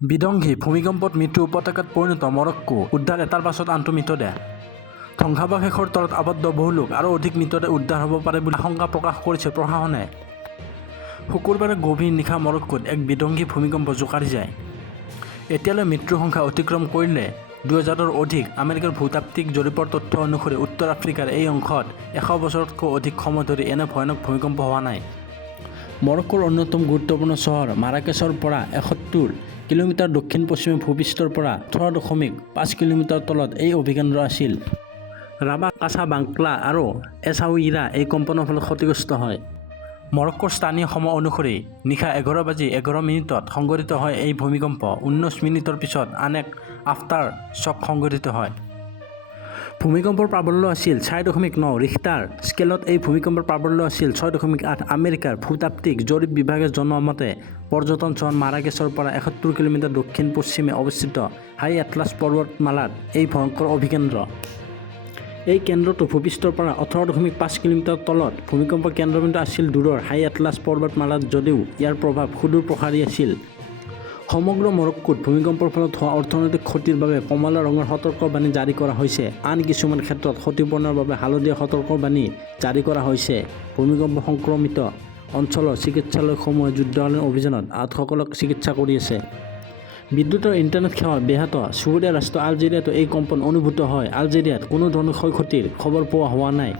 বিধ্বংসী ভূমিকম্পত মৃত্যু উপত্যকাত পৰিণত মৰক্কো উদ্ধাৰ এটাৰ পাছত আনটো মৃতদেহ ধ্বংসাৱশেষৰ তলত আবদ্ধ বহু লোক আৰু অধিক মৃতদেহ উদ্ধাৰ হ'ব পাৰে বুলি আশংকা প্ৰকাশ কৰিছে প্ৰশাসনে। শুকুৰবাৰে গভীৰ নিশা মৰক্কোত এক বিধ্বংসী ভূমিকম্প জোকাৰি যায়। এতিয়ালৈ মৃত্যুৰ সংখ্যা অতিক্ৰম কৰিলে 2000ৰ অধিক। আমেৰিকাৰ ভূতাত্ত্বিক জৰীপৰ তথ্য অনুসৰি উত্তৰ আফ্ৰিকাৰ এই অংশত 100 বছৰতকৈ অধিক সময় ধৰি এনে ভয়ানক ভূমিকম্প হোৱা নাই। মৰক্কোৰ অন্যতম গুৰুত্বপূৰ্ণ চহৰ মাৰাকেচৰ পৰা 71 কিলোমিটাৰ দক্ষিণ পশ্চিমে ভূপৃষ্ঠৰ পৰা 18.5 কিলোমিটাৰ তলত এই অভিকেন্দ্ৰ আছিল। ৰাবা, কাছাব্লাংকা আৰু এছাউইৰা এই কম্পনৰ ফলত ক্ষতিগ্ৰস্ত হয়। মৰক্কোৰ স্থানীয় সময় অনুসৰি নিশা 11:11 সংঘটিত হয় এই ভূমিকম্প। 19 মিনিটৰ পিছত আন এক আফটাৰ শ্বক সংঘটিত হয়। ভূমিকম্পৰ প্ৰাবল্য আছিল 4.9 ৰিখটাৰ স্কেলত। এই ভূমিকম্পৰ প্ৰাবল্য আছিল 6.8। আমেৰিকাৰ ভূতাত্ত্বিক জৰীপ বিভাগে জনোৱা মতে পৰ্যটন চহৰ মাৰাকেচৰ পৰা 71 কিলোমিটাৰ দক্ষিণ পশ্চিমে অৱস্থিত হাই এটলাছ পৰ্বতমালাত এই ভয়ংকৰ অভিকেন্দ্ৰ। এই কেন্দ্ৰটো ভূপৃষ্ঠৰ পৰা 18.5 কিলোমিটাৰ তলত। ভূমিকম্প কেন্দ্ৰবিন্দু আছিল দূৰৰ হাই এটলাছ পৰ্বতমালাত যদিও ইয়াৰ প্ৰভাৱ সুদূৰ প্ৰসাৰী আছিল। সমগ্ৰ মৰক্কোত ভূমিকম্পৰ ফলত হোৱা অৰ্থনৈতিক ক্ষতিৰ বাবে কমলা ৰঙৰ সতৰ্কবাণী জাৰি কৰা হৈছে। আন কিছুমান ক্ষেত্ৰত ক্ষতিপূৰণৰ বাবে হালধীয়া সতৰ্কবাণী জাৰি কৰা হৈছে। ভূমিকম্প সংক্ৰমিত অঞ্চলৰ চিকিৎসালয়সমূহে যুদ্ধকালীন অভিযানত আহতসকলক চিকিৎসা কৰি আছে। বিদ্যুৎ আৰু ইণ্টাৰনেট সেৱা ব্যাহত। চুবুৰীয়া ৰাষ্ট্ৰ আলজেৰিয়াতো এই কম্পন অনুভূত হয়। আলজেৰিয়াত কোনো ধৰণৰ ক্ষয়ক্ষতিৰ খবৰ পোৱা হোৱা নাই।